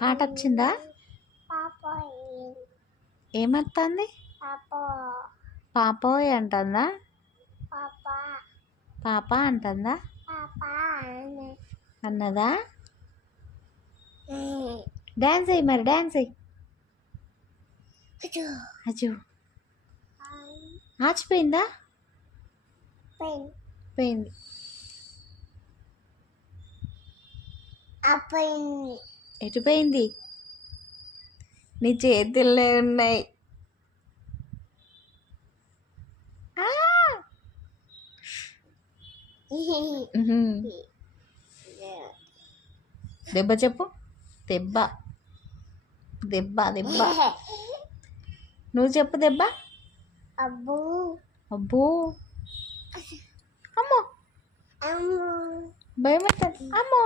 పాట వచ్చిందా? ఏమత్తంది? పాపోయ్ అంటుందా? పాప అంటుందా? అన్నదా? డ్యాన్స్ అయ్యి మరి డ్యాన్స్ అయ్యి. అజు ఆచిపోయిందా? పోయింది. ఎటు పోయింది? నీ చేతుల్లో ఉన్నాయి. దెబ్బ చెప్పు. దెబ్బ దెబ్బ దెబ్బ. నువ్వు చెప్పు దెబ్బ. అబ్బో అబ్బో. అమ్మో భయం అవుతుంది. అమ్మో